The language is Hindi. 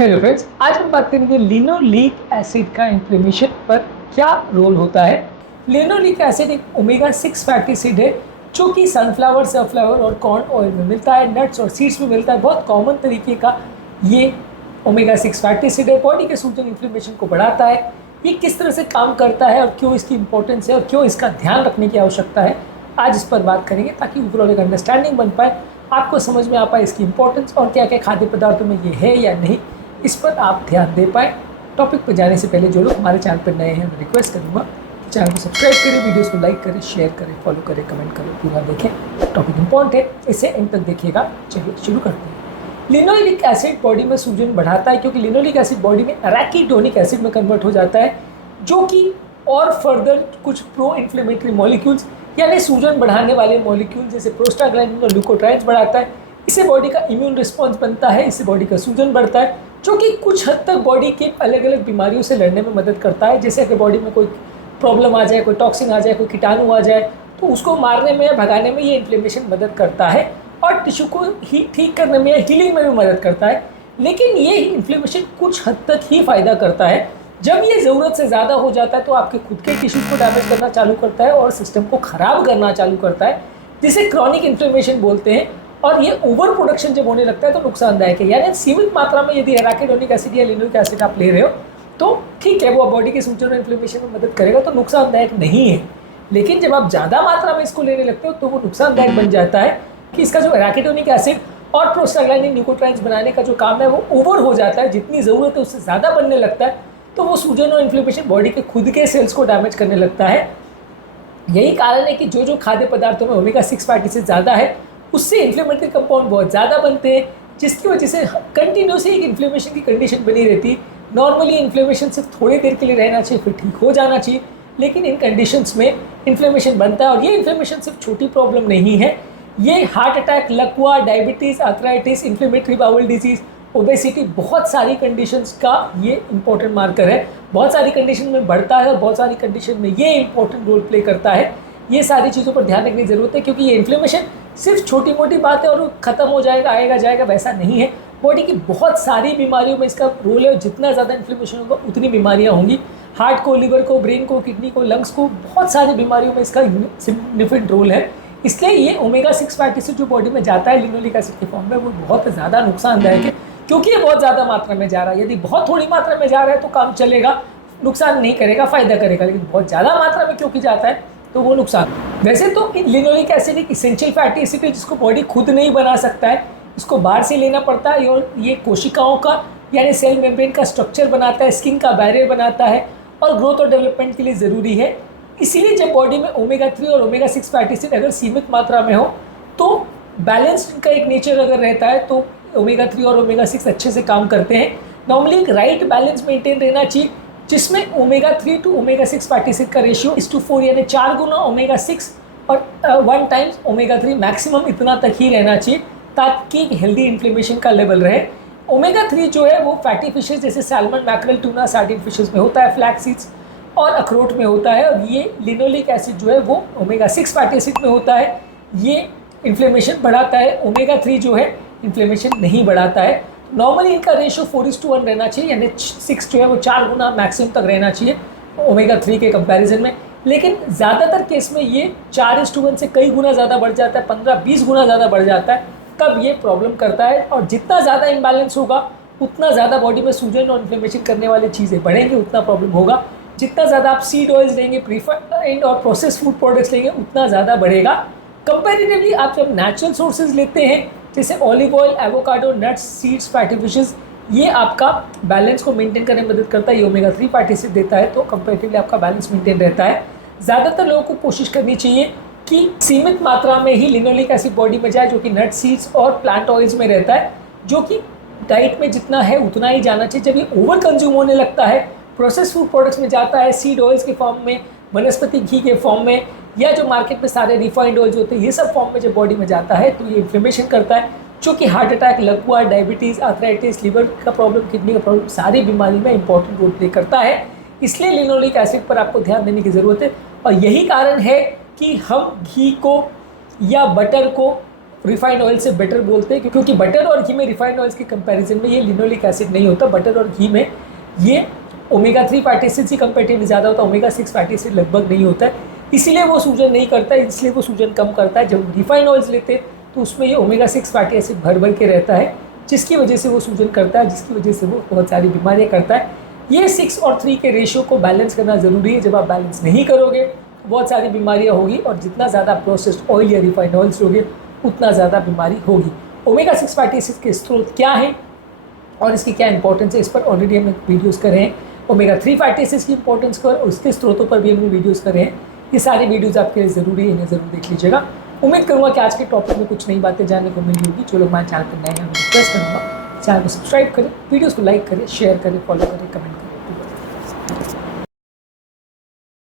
हेलो फ्रेंड्स, आज हम बात करेंगे लिनोलिक एसिड का इन्फ्लेमेशन पर क्या रोल होता है। लिनोलिक एसिड एक ओमेगा 6 फैटी एसिड है जो कि सनफ्लावर, सनफ्लावर और कॉर्न ऑयल में मिलता है, नट्स और सीड्स में मिलता है। बहुत कॉमन तरीके का ये ओमेगा 6 फैटी एसिड है। बॉडी के सूजन इन्फ्लेमेशन को बढ़ाता है। ये किस तरह से काम करता है और क्यों इसकी इंपॉर्टेंस है और क्यों इसका ध्यान रखने की आवश्यकता है, आज इस पर बात करेंगे ताकि ओवरऑल एक अंडरस्टैंडिंग बन पाए, आपको समझ में आ पाए इसकी इंपॉर्टेंस और क्या क्या खाद्य पदार्थों में ये है या नहीं, इस पर आप ध्यान दे पाएँ। टॉपिक पर जाने से पहले जो लोग हमारे चैनल पर नए हैं, मैं रिक्वेस्ट करूँगा चैनल को सब्सक्राइब करें, वीडियोस को लाइक करें, शेयर करें, फॉलो करें, कमेंट करें, पूरा देखें। टॉपिक इंपॉर्टेंट है, इसे एंड तक देखिएगा। चलिए शुरू करते हैं। लिनोलिक एसिड बॉडी में सूजन बढ़ाता है क्योंकि लिनोलिक एसिड बॉडी में एराकीडोनिक एसिड में कन्वर्ट हो जाता है, जो कि और फर्दर कुछ प्रो इन्फ्लेमेटरी मॉलिक्यूल्स यानी सूजन बढ़ाने वाले मॉलिक्यूल जैसे प्रोस्टाग्लैंडिन और ल्यूकोट्राइन्स बढ़ाता है। इससे बॉडी का इम्यून रिस्पॉन्स बनता है, इससे बॉडी का सूजन बढ़ता है, जो कि कुछ हद तक बॉडी के अलग अलग बीमारियों से लड़ने में मदद करता है। जैसे अगर बॉडी में कोई प्रॉब्लम आ जाए, कोई टॉक्सिन आ जाए, कोई कीटाणु आ जाए, तो उसको मारने में या भगाने में ये इन्फ्लेमेशन मदद करता है और टिश्यू को ही ठीक करने में या हीलिंग में भी मदद करता है। लेकिन ये इन्फ्लेमेशन कुछ हद तक ही फ़ायदा करता है। जब ये ज़रूरत से ज़्यादा हो जाता है तो आपके खुद के टिश्यू को डैमेज करना चालू करता है और सिस्टम को ख़राब करना चालू करता है, जिसे क्रॉनिक इन्फ्लेमेशन बोलते हैं। और ये ओवर प्रोडक्शन जब होने लगता है तो नुकसानदायक है। यानी सीमित मात्रा में यदि एराकीडोनिक एसिड या लिनोलिक एसिड आप ले रहे हो तो ठीक है, वो बॉडी के सूजन और इन्फ्लेमेशन में मदद करेगा, तो नुकसानदायक नहीं है। लेकिन जब आप ज़्यादा मात्रा में इसको लेने लगते हो तो वो नुकसानदायक बन जाता है कि इसका जो एराकीडोनिक एसिड और प्रोस्टाग्लैंडिन ल्यूकोट्राइन्स बनाने का जो काम है वो ओवर हो जाता है। जितनी ज़रूरत है उससे ज़्यादा बनने लगता है, तो वो सूजन और इन्फ्लेमेशन बॉडी के खुद के सेल्स को डैमेज करने लगता है। यही कारण है कि जो जो खाद्य पदार्थों में ओमेगा 6 फैटी एसिड ज़्यादा है उससे इन्फ्लेमेटरी कंपाउंड बहुत ज़्यादा बनते हैं, जिसकी वजह से कंटिन्यूसली एक इन्फ्लेमेशन की कंडीशन बनी रहती है। नॉर्मली इन्फ्लेमेशन सिर्फ थोड़ी देर के लिए रहना चाहिए, फिर ठीक हो जाना चाहिए, लेकिन इन कंडीशंस में इन्फ्लेमेशन बनता है। और ये इन्फ्लेमेशन सिर्फ छोटी प्रॉब्लम नहीं है, ये हार्ट अटैक, लकवा, diabetes, arthritis, inflammatory bowel disease, obesity, बहुत सारी कंडीशंस का ये इंपॉर्टेंट मार्कर है। बहुत सारी कंडीशन में बढ़ता है और बहुत सारी कंडीशन में ये इंपॉर्टेंट रोल प्ले करता है। ये सारी चीज़ों पर ध्यान रखने की ज़रूरत है, क्योंकि ये इन्फ्लेमेशन सिर्फ छोटी मोटी बात है और वो ख़त्म हो जाएगा, आएगा जाएगा, वैसा नहीं है। बॉडी की बहुत सारी बीमारियों में इसका रोल है और जितना ज़्यादा इन्फ्लेमेशन होगा उतनी बीमारियाँ होंगी। हार्ट को, लिवर को, ब्रेन को, किडनी को, लंग्स को, बहुत सारी बीमारियों में इसका सिग्निफिकेंट रोल है। इसलिए ये ओमेगा 6 फैटी एसिड जो बॉडी में जाता है लिनोलिक एसिड के फॉर्म में, वो बहुत ज़्यादा नुकसानदायक है, क्योंकि ये बहुत ज़्यादा मात्रा में जा रहा है। यदि बहुत थोड़ी मात्रा में जा रहा है तो काम चलेगा, नुकसान नहीं करेगा, फ़ायदा करेगा। लेकिन बहुत ज़्यादा मात्रा में क्योंकि जाता है तो वो नुकसान। वैसे तो लिनोलिक एसिड एक इसेंशियल फैटी एसिड है जिसको बॉडी खुद नहीं बना सकता है, इसको बाहर से लेना पड़ता है। और ये कोशिकाओं का यानी सेल मेम्ब्रेन का स्ट्रक्चर बनाता है, स्किन का बैरियर बनाता है और ग्रोथ और डेवलपमेंट के लिए ज़रूरी है। इसीलिए जब बॉडी में ओमेगा 3 और ओमेगा 6 फैटी एसिड अगर सीमित मात्रा में हो तो बैलेंस्ड इनका एक नेचर अगर रहता है तो ओमेगा 3 और ओमेगा 6 अच्छे से काम करते हैं। नॉर्मली एक राइट बैलेंस मेंटेन रहना चाहिए, जिसमें omega 3 to omega 6 fatty acid का रेशियो 1:4 यानी 4 गुना ओमेगा 6 और 1 टाइम्स ओमेगा 3 मैक्सिमम इतना तक ही रहना चाहिए, ताकि हेल्दी इन्फ्लेमेशन का लेवल रहे। ओमेगा 3 जो है वो फैटी फिशेज जैसे salmon, mackerel, tuna, sardine fishes में होता है, फ्लैक्स सीड्स और अखरोट में होता है। और ये लिनोलिक एसिड जो है वो ओमेगा 6 फैटी एसिड में होता है, ये इन्फ्लेमेशन बढ़ाता है। ओमेगा 3 जो है इन्फ्लेमेशन नहीं बढ़ाता है। नॉर्मली इनका रेशियो 4:1 रहना चाहिए, यानी 6 जो है वो 4 गुना मैक्सिमम तक रहना चाहिए ओमेगा 3 के कंपैरिजन में। लेकिन ज़्यादातर केस में ये 4:1 से कई गुना ज़्यादा बढ़ जाता है, 15-20 गुना ज़्यादा बढ़ जाता है, तब ये प्रॉब्लम करता है। और जितना ज़्यादा इम्बैलेंस होगा उतना ज़्यादा बॉडी में सूजन और इन्फ्लेमेशन करने वाली चीज़ें बढ़ेंगी, उतना प्रॉब्लम होगा। जितना ज़्यादा आप सीड ऑयल्स लेंगे, प्रीफर्ड और प्रोसेस फूड प्रोडक्ट्स लेंगे, उतना ज़्यादा बढ़ेगा। कंपैरेटिवली आप जब नेचुरल सोर्सेज लेते हैं जैसे olive oil, avocado, nuts, seeds, fatty fishes, ये आपका बैलेंस को मेंटेन करने में मदद करता है। ये ओमेगा 3 फैटी एसिड देता है, तो कंपैरेटिवली आपका बैलेंस मेंटेन रहता है। ज़्यादातर लोगों को कोशिश करनी चाहिए कि सीमित मात्रा में ही लिनोलिक एसिड बॉडी में जाए, जो कि नट, सीड्स और प्लांट ऑयल्स में रहता है, जो कि डाइट में जितना है उतना ही जाना चाहिए। जब ये ओवर कंज्यूम होने लगता है, प्रोसेस फूड प्रोडक्ट्स में जाता है, सीड ऑयल्स के फॉर्म में, वनस्पति घी के फॉर्म में, या जो मार्केट में सारे रिफाइंड ऑयल्स होते हैं, ये सब फॉर्म में जब बॉडी में जाता है तो ये इन्फ्लेमेशन करता है, जो कि हार्ट अटैक, लकवा, डायबिटीज़, आर्थराइटिस, लिवर का प्रॉब्लम, किडनी का प्रॉब्लम, सारी बीमारी में इंपॉर्टेंट रोल प्ले करता है। इसलिए लिनोलिक एसिड पर आपको ध्यान देने की ज़रूरत है। और यही कारण है कि हम घी को या बटर को रिफाइंड ऑयल से बेटर बोलते हैं, क्योंकि बटर और घी में रिफाइंड ऑयल्स के कंपैरिजन में ये लिनोलिक एसिड नहीं होता। बटर और घी में ये ओमेगा 3 फैटी एसिड्स ही कंपेरेटिवली ज़्यादा होता है, ओमेगा 6 फैटी एसिड लगभग नहीं होता है, इसीलिए वो सूजन नहीं करता है, इसलिए वो सूजन कम करता है। जब रिफाइंड ऑयल्स लेते हैं तो उसमें ये ओमेगा 6 फैटी एसिड भर भर के रहता है, जिसकी वजह से वो सूजन करता है, जिसकी वजह से वो बहुत सारी बीमारियाँ करता है। ये 6 और 3 के रेशियो को बैलेंस करना ज़रूरी है। जब आप बैलेंस नहीं करोगे बहुत सारी बीमारियाँ होगी, और जितना ज़्यादा प्रोसेस्ड ऑयल या रिफाइंड ऑयल्स लोगे उतना ज़्यादा बीमारी होगी। ओमेगा 6 फैटी एसिड के स्रोत क्या हैं और इसकी क्या इंपॉर्टेंस है, इस पर ऑलरेडी हमने वीडियोस करे हैं। ओमेगा 3 फैटी एसिड्स की इंपॉर्टेंस पर और उसके स्रोतों पर भी हमने वीडियोस करे हैं। ये सारे वीडियोस आपके लिए ज़रूरी है, इन्हें ज़रूर देख लीजिएगा। उम्मीद करूँगा कि आज के टॉपिक में कुछ नई बातें जानने को मिली होगी। जो लोग हमारे चैनल पर नए हैं, मैं रिक्वेस्ट करूँगा चैनल को सब्सक्राइब करें, वीडियोज़ को लाइक करें, शेयर करें, फॉलो करें, कमेंट करें।